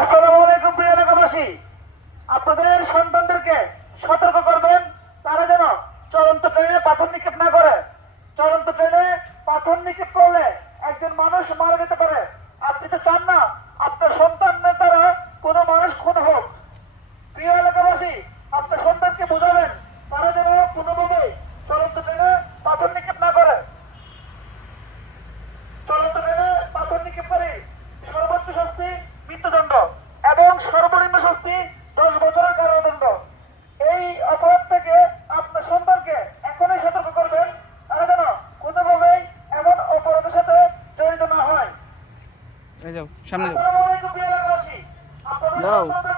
আসসালামু আলাইকুম প্রিয় এলাকাবাসী, আপনাদের সন্তানদেরকে সতর্ক করবেন তারা যেন চলন্ত ট্রেনে পাথর নিক্ষেপ না করে। চলন্ত ট্রেনে পাথর নিক্ষেপ করলে একজন মানুষ মারা যেতে পারে। আপনি তো চান না আপনার সন্তানের দ্বারা কোনো মানুষ খুন হোক। প্রিয় এলাকাবাসী, আপনার সন্তানকে বোঝাবেন তারা যেন কোনোভাবে চলন্ত ট্রেনে পাথর নিক্ষেপ না করে। চলন্ত ট্রেনে পাথর নিক্ষেপ করে সর্বোচ্চ শাস্তি মৃত্যুদণ্ড এবং সর্বনিম্ন শাস্তি 10 বছরের কারাদণ্ড। এই অপরাধ থেকে আপনার সন্তানকে এখনই সতর্ক করবেন তারা যেন কোনোভাবেই এমন অপরাধের সাথে জড়িত না হয়। এই যাও সামনে যাও। আসসালামু আলাইকুম প্রিয় এলাকাবাসী, আপনাদের দাও। সন্তানদের